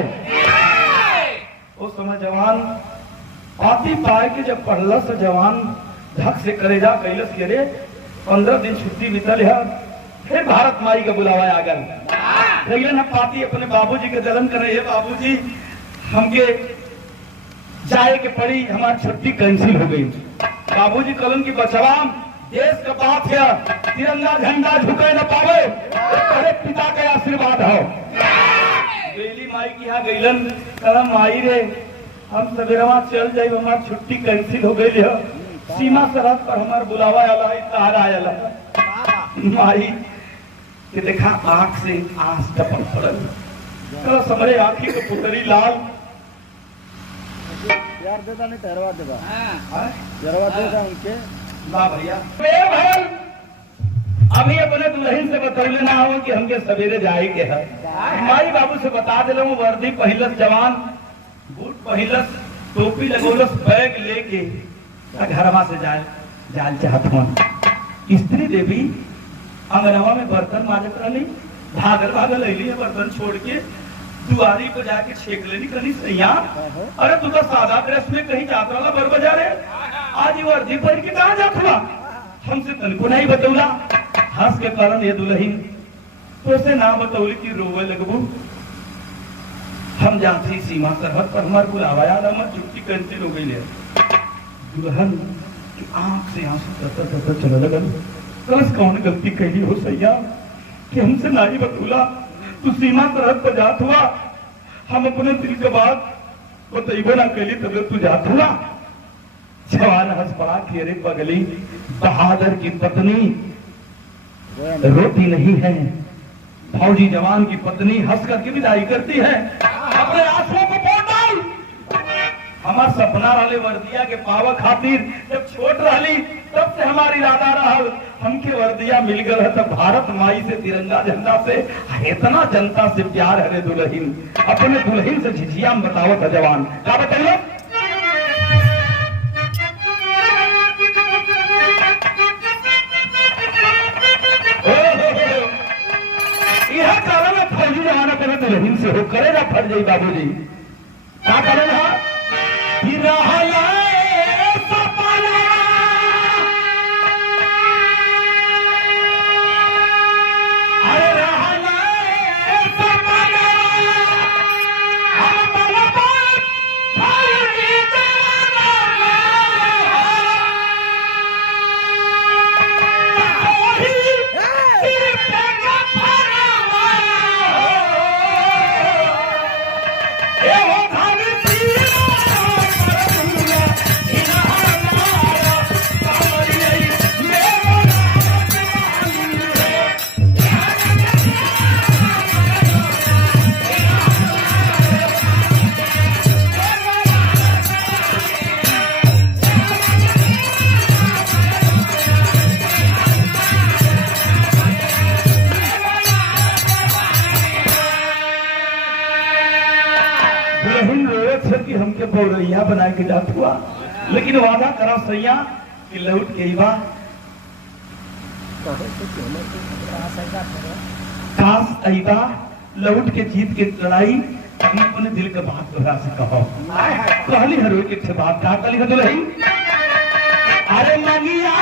उस समय जवान पाती पाए के जब पढ़ल से जवान धक से करेजा कैलस के रे 15 दिन छुट्टी बीतल है, फिर भारत माई का बुलावा आ गया। पाती अपने बाबूजी के दलन करे, बाबूजी हमके जाए के पड़ी, हमारी छुट्टी कैंसिल हो गई। बाबूजी कलन की बचवा देश का बात है, तिरंगा झंडा झुके न पावे, तेरे पिता के आशीर्वाद हो। बेली माई की यहाँ गईलन, कहा माई रे हम सवेरवा चल जाए, हमारी छुट्टी कैंसिल हो गई है, सीमा सरहद पर हमार बुलावा आला तारा आला। माई कि देखा आंख से आंस टपक पड़ल, कल समरे आंखी के पुतरी लाल यार देता नहीं ठहरवा देगा, ठहरवा देगा उनके ना भैया। अभी अपने दुल्हन से बतौले ना हो कि हमके सवेरे जाए के है। माई बाबू से बता दिल वर्दी पहिलस जवान, बूट पहिलस, टोपी लगोलस, बैग लेके घरवा से जाल चाहत हूँ। स्त्री देवी अंगनवा में बर्तन माजत रही, भागल भागल अली है बर्तन छोड़ के दुआरी पर जाके छेक लेनी कहीं सैया। अरे तू तो सादा ड्रेस में कहीं जाता वाला बर बजा रहे, आज वर्दी पहन के कहाँ जात हुआ? हमसे तनको नहीं बतौला। हंस के कारण ये दुल्हन तो से ना बतौली की रोवे लगबू। हम जाती सीमा सरहद पर हमार बुलावा याद हमार छुट्टी कैंसिल हो गई। दुल्हन की आंख से आंसू तरतर चले लगल। कस कौन गलती कैली हो सैया कि हमसे ना ही बतौला? तू सीमा सरहद पर जात हुआ, हम अपने दिल के बात बतैबो ना कैली, तब तू जात हुआ। जवान हंस पड़ा कि अरे पगली, बहादुर की पत्नी रोती नहीं है। फौजी जवान की पत्नी हंस करके विदाई करती है। अपने आंसुओं को पोंछ डाल। हमार सपना वाले वर्दिया के पावा खातिर जब छोट रही तब से हमारी इरादा रहल हमके वर्दिया मिल गल है। तब भारत माई से तिरंगा झंडा से इतना जनता से प्यार है। दुल्हन अपने दुल्हन से झिझिया में बतावत है जवान क्या बताइए। यह कारण है फौजी जवाना करे दुल्हन से हो करेगा फट जाई बाबूजी। क्या करेगा? हमके पौरैया बना के जात हुआ, लेकिन वादा करा सैया कि लौट के बा काश अइबा लौट के जीत के लड़ाई। हम अपने दिल के बात तोहरा से कहो। कहली हर एक बात का कहली है दुल्हन, अरे मगिया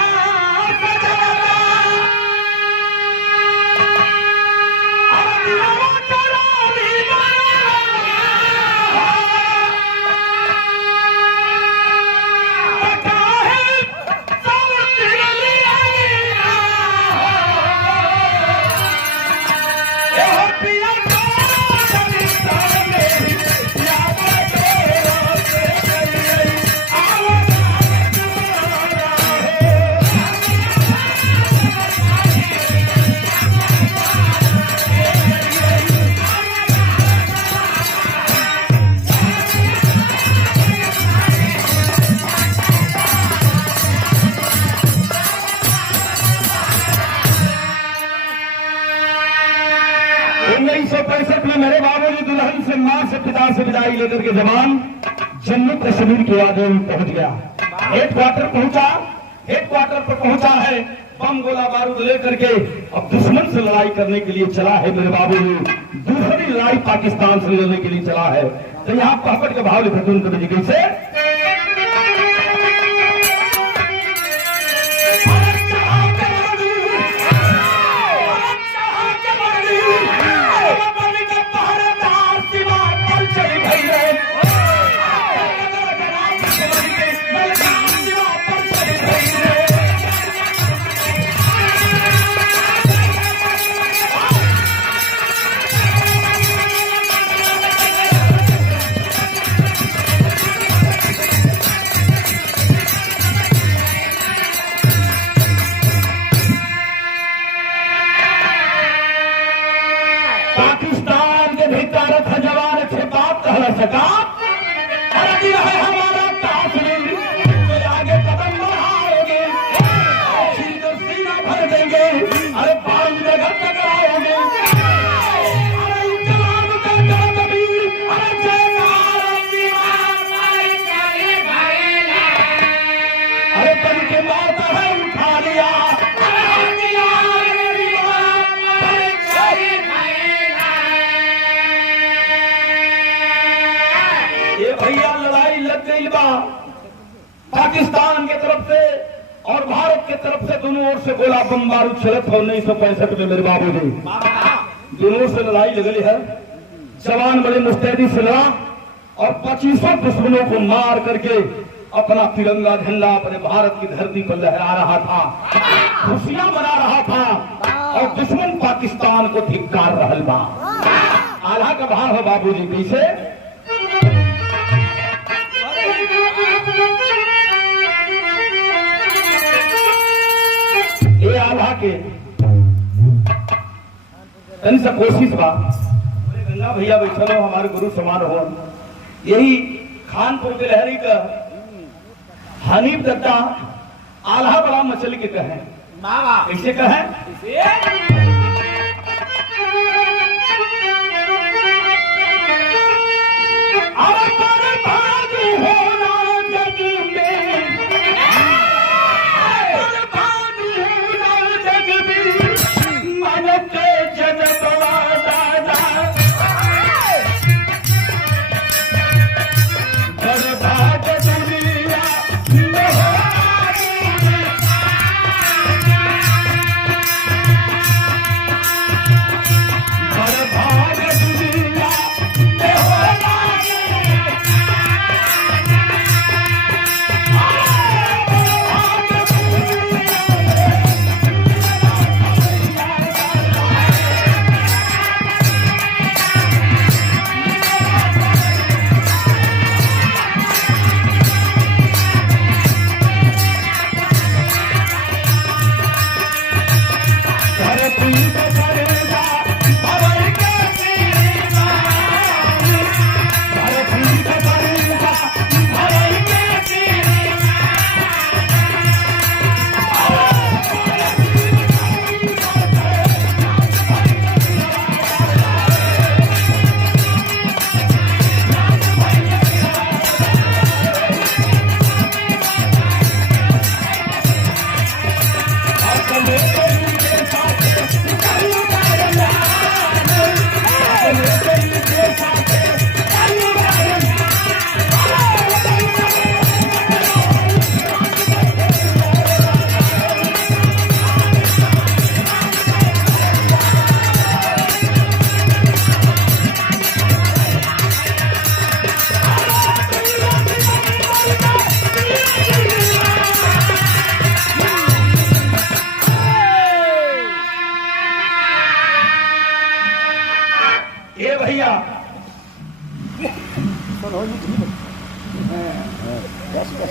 मेरे बाबूजी दुल्हन से मां से पिता से विदाई लेकर के जवान जम्मू कश्मीर की वादियों में पहुंच गया। हेडक्वार्टर पहुंचा। हेडक्वार्टर पर पहुंचा है, बम गोला बारूद लेकर के अब दुश्मन से लड़ाई करने के लिए चला है। मेरे बाबूजी दूसरी लड़ाई पाकिस्तान से लड़ने के लिए चला है। तो यहाँ पकड़ के भाव लिखे उनको तरीके से सका है हमारा काफिर, तो आगे कदम बढ़ाओगे, सीना भर देंगे। अरे लग गई बा। पाकिस्तान के तरफ से और भारत के तरफ से दोनों ओर से गोला बम बारूद चलत हो 1965 में मेरे बाबूजी दोनों से लड़ाई लगली है। जवान बड़े मुस्तैदी से लड़ा और 2500 दुश्मनों को मार करके अपना तिरंगा झंडा अपने भारत की धरती पर लहरा रहा था, खुशियां मना रहा था और दुश्मन पाकिस्तान को धिक्कार रहल बा। आल्हा का भाव है बाबूजी कैसे? ये आल्हा के तनी सा कोशिश बा, गंगा भैया बैठल हो हमारे गुरु समान हो। यही खानपुर के लहरी का हनीफ दत्ता आल्हा बड़ा मछली के कहे कैसे कहे?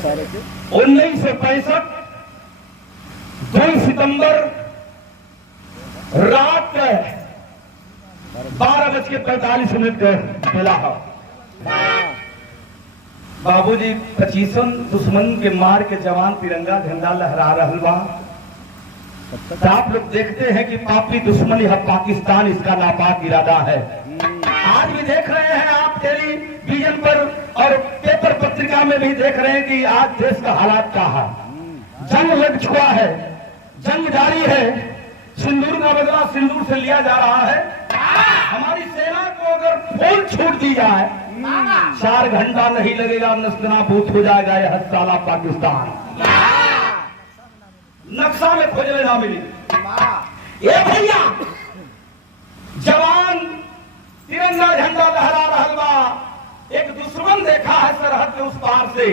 सारे के 1965 2 सितंबर रात 12:45 के बेला हो। बाबूजी 25 दुश्मन के मार के जवान तिरंगा झंडा लहरा रहल बा। तो आप लोग देखते हैं कि पापी दुश्मन यह पाकिस्तान इसका नापाक इरादा है। आज भी देख रहे हैं आप टेलीविजन पर और पेपर पत्रिका में भी देख रहे हैं कि आज देश का हालात क्या है। जंग लग चुका है, जंग जारी है, सिंदूर का बदला सिंदूर से लिया जा रहा है। हमारी सेना को अगर फूल छूट दी जाए 4 घंटा नहीं लगेगा, नस्तानाबूद हो जाएगा यह साला पाकिस्तान। नक्शा में खोज लेना मिली। ये भैया जवान तिरंगा झंडा लहरा रहल बा। एक दुश्मन देखा है सरहद के उस पार से,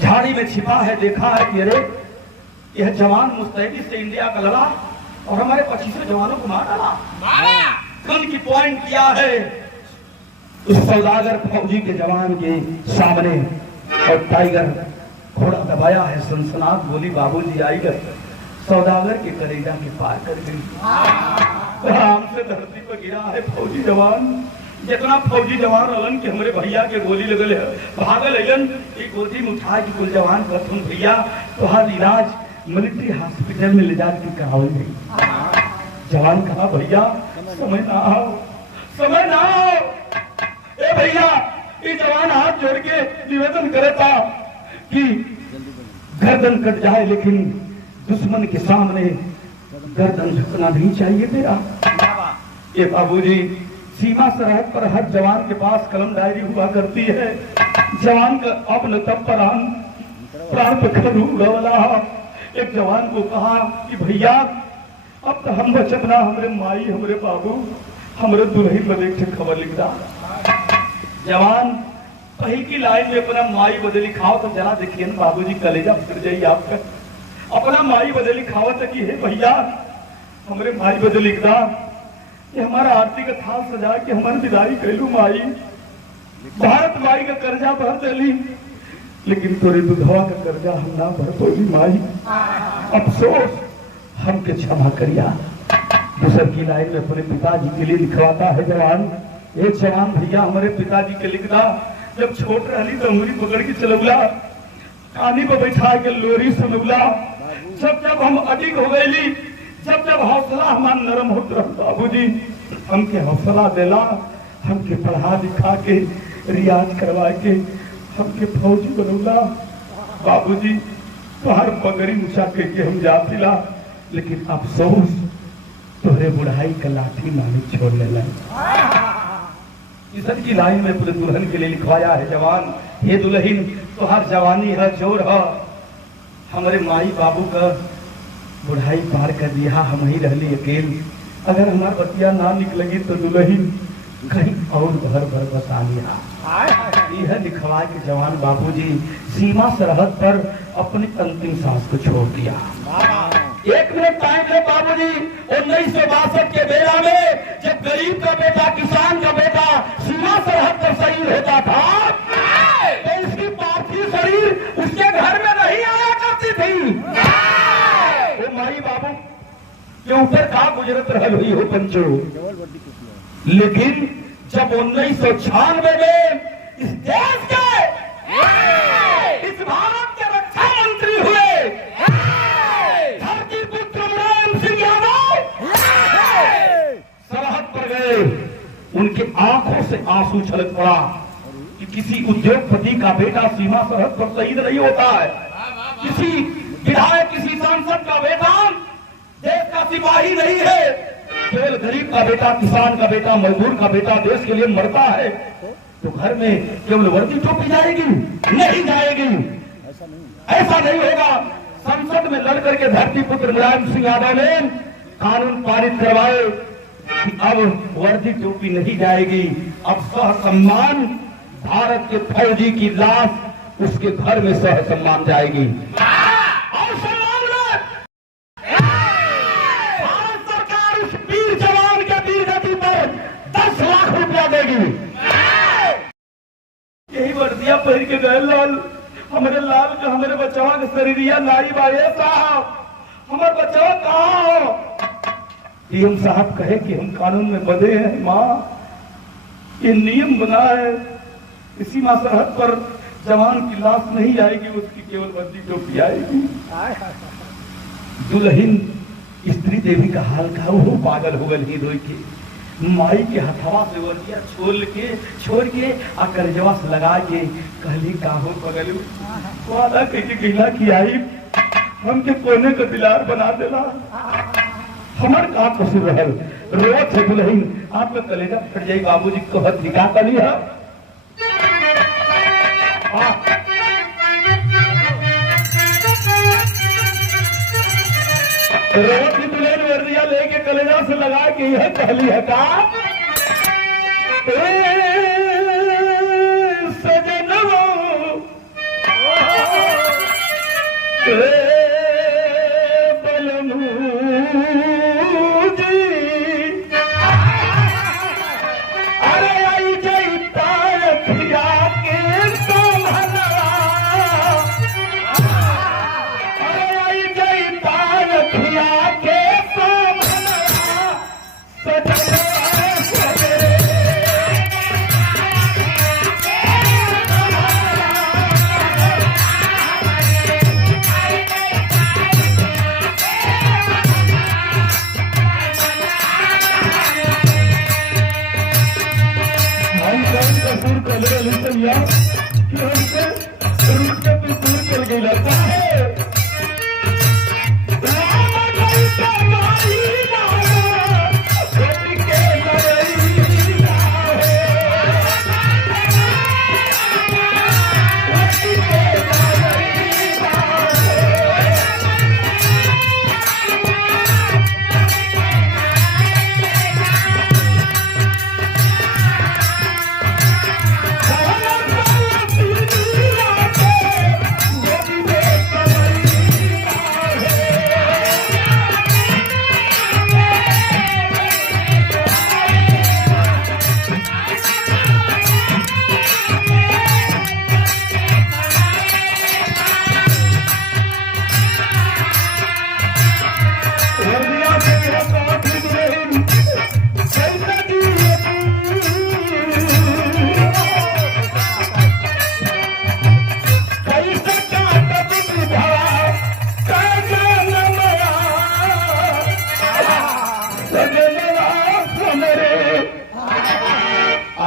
झाड़ी में छिपा है, देखा है कि अरे यह जवान मुस्तैदी से इंडिया का लड़ा और हमारे 25 जवानों को मार डाला। गन की पॉइंट किया है उस सौदागर फौजी के जवान के सामने और टाइगर घोड़ा दबाया है, सनसनाहट गोली बाबूजी आई है, सौदागर के कलेजा के पार कर गई। आराम से धरती पर गिरा है फौजी जवान। जितना फौजी जवान रहलन कि हमारे भैया के गोली लगल है, भागल अलन एक गोदी में उठा के कुल जवान कहथुन भैया तोहार इलाज मिलिट्री हॉस्पिटल में ले जाके करावल गई। जवान कहा भैया समय ना आओ, समय ना आओ। ए भैया ये जवान हाथ जोड़ के निवेदन करे था कि गर्दन कट जाए लेकिन दुश्मन के सामने गर्दन झुकना नहीं चाहिए मेरा। ये बाबूजी सीमा सरहद पर हर जवान के पास कलम डायरी हुआ करती है। जवान का अपने तब प्राण पे खरू वाला एक जवान को कहा कि भैया अब तो हम बचब ना, हमरे माई हमरे बाबू हमरे दुल्हन बदे एक खबर लिख रहा। जवान पहल की लाइन में अपना माई बदे लिखाओ तो जरा देखिए ना बाबूजी कलेजा फिर जाइए आपका। अपना माई बदे लिखाओ तो कि हे भैया हमरे माई बदे लिख रहा कि हमारा आरती का थाल सजा के हमारी विदाई कैलू माई, भारत माई का कर्जा भर देली, लेकिन तोरे दुधवा का कर्जा हम ना भर पोली माई, अफसोस हमके क्षमा करिया। दूसर की लाइन में अपने पिताजी के लिए लिखवाता है जवान। एक जवान भैया हमारे पिताजी के लिखदा जब छोट रही तो उंगली पकड़ के चलौला, कानी पर बैठा के लोरी सुनौला। जब जब हम अधिक हो गई, जब जब हौसला हमारा नरम होत रहा बाबूजी हमके हौसला देला, हमके पढ़ा लिखा के रियाज करवा के हमके फौजी बनौला। बाबूजी तोहर पगड़ी ऊंचा करके हम जातिला, लेकिन अफसोस तोहरे बुढ़ाई का लाठी मालिक छोड़ लेला। किसन की लाइन में पूरे दुल्हन के लिए लिखवाया है जवान, हे दुल्हन तोहर जवानी है जोर है, हमारे माई बाबू का बुढ़ाई पार कर दिया, हम ही रहली अकेल, अगर हमार बतिया ना निकलेगी तो दुल्हन कहीं और घर भर बसा लिया। यह लिखवा के जवान बाबूजी सीमा सरहद पर अपनी अंतिम सांस को छोड़ दिया। 1 मिनट टाइम ले बाबूजी। 1962 के बेला में जब गरीब का बेटा किसान का बेटा सीमा सरहद पर शहीद होता था तो उसकी पार्थिव शरीर उसके घर में नहीं आया करती थी। वो माई बाबू के ऊपर का गुजरत रहल हुई हो पंचो। लेकिन जब 1996 में इस देश के इस भारत के रक्षा मंत्री हुए धरती पुत्र मुलायम सिंह यादव सरहद पर गए, उनके आंखों से आंसू छलक पड़ा कि किसी उद्योगपति का बेटा सीमा सरहद पर शहीद नहीं होता है, किसी विधायक किसी सांसद का बेटा देश का सिपाही नहीं है, केवल गरीब का बेटा किसान का बेटा मजदूर का बेटा देश के लिए मरता है तो घर में केवल वर्दी टोपी जाएगी? नहीं जाएगी, ऐसा नहीं होगा। संसद में लड़ करके धरती पुत्र मुलायम सिंह यादव ने कानून पारित करवाए कि अब वर्दी टोपी नहीं जाएगी, अब सह सम्मान भारत के फौजी की लाश उसके घर में सह सम्मान जाएगी। और सम्मान में भारत सरकार उस वीर जवान के वीर गति पर 10 लाख रुपया देगी। यही वर्दिया पहन के गए लाल, हमारे लाल का हमारे बच्चवा का शरीरिया नाई बाए साहब, हमारे बच्चवा कहाँ हो? डीएम साहब कहे कि हम कानून में बंधे हैं माँ, ये नियम बना है, सीमा सरहद पर जवान की लाश नहीं आएगी, उसकी केवल वर्दी टोपी आएगी। दुल्हन स्त्री देवी का हाल का वो पागल हो गई रोई के, माई के हथवा से वर्दिया छोड़ के आ करजवा से लगा के कहली काहो पगलू वादा कह के गिला की आई हमके कोने का दिलार बना देला, हमार का कसूर रहल। रोज है दुल्हन आपका कलेजा फट जाई बाबूजी कहत निकाता नहीं है। रोज की दुल्हन वर्दिया लेके कलेजा से लगा के यह कहली है का सजनवा चल गई लगता है के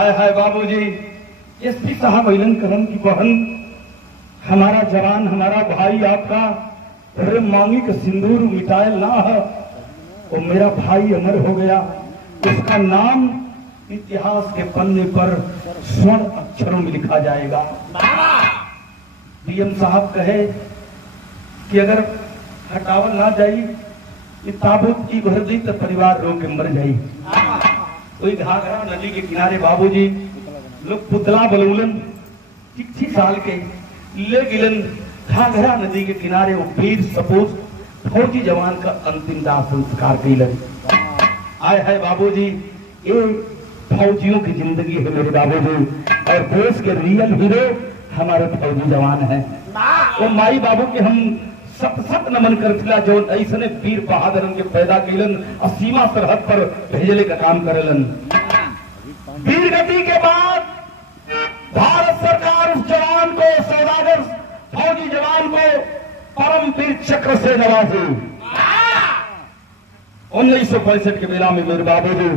हाय हाय बाबूजी, एसपी साहब ऐलन करम की बहन, हमारा जवान, हमारा भाई आपका प्रेम मांगी का सिंदूर मिटायल ना है, वो मेरा भाई अमर हो गया। उसका नाम इतिहास के पन्ने पर स्वर्ण अक्षरों में लिखा जाएगा। डीएम साहब कहे कि अगर हटावल ना जाई, ये ताबूत की भर दी तो परिवार रो के मर जाई। कोई घाघरा नदी के किनारे बाबूजी लोग पुतला बलूलन 6 साल के ले गिलन घाघरा नदी के किनारे, वो वीर सपूत फौजी जवान का अंतिम दाह संस्कार कैलन। आय है बाबूजी, ये फौजियों की जिंदगी है मेरे बाबूजी, और देश के रियल हीरो हमारे फौजी जवान हैं। वो माई बाबू के हम सत नमन करथिला जो ऐसने वीर बहादुर के पैदा कैलन और सीमा सरहद पर भेजले का काम करेलन। वीर गति के बाद भारत सरकार उस जवान को, सौदागर फौजी जवान को परम वीर चक्र से नवाजी। 1965 के मेला में मेरे बाबूजी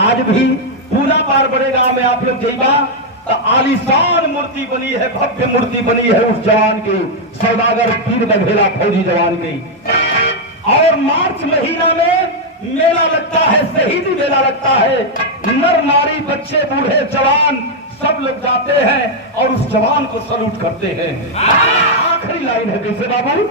आज भी पूना पार बड़े गांव में आप लोग जाइबा तो आलीशान मूर्ति बनी है, भव्य मूर्ति बनी है उस जवान की, सौदागर वीर बघेला फौजी जवान की। और मार्च महीना में मेला लगता है, शहीदी मेला लगता है। नर नारी बच्चे बूढ़े जवान सब लोग जाते हैं और उस जवान को सल्यूट करते हैं। आखिरी लाइन है कैसे बाबू,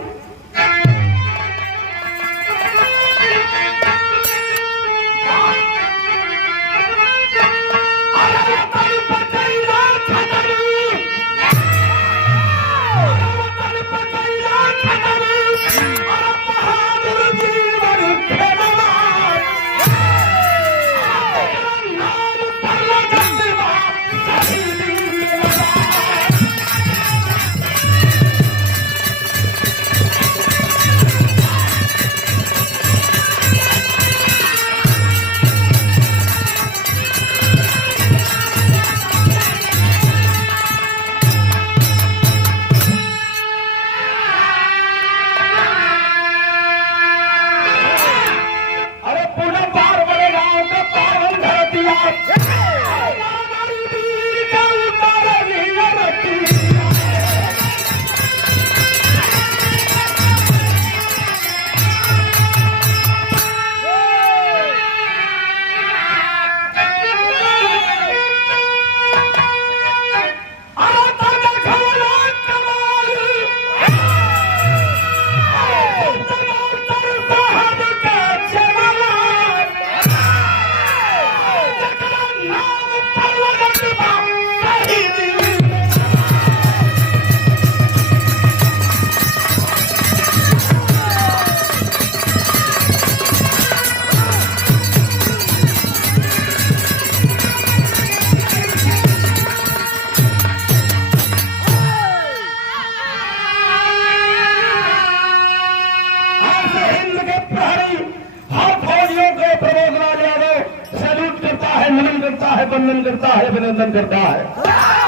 वंदन करता है, अभिनंदन करता है।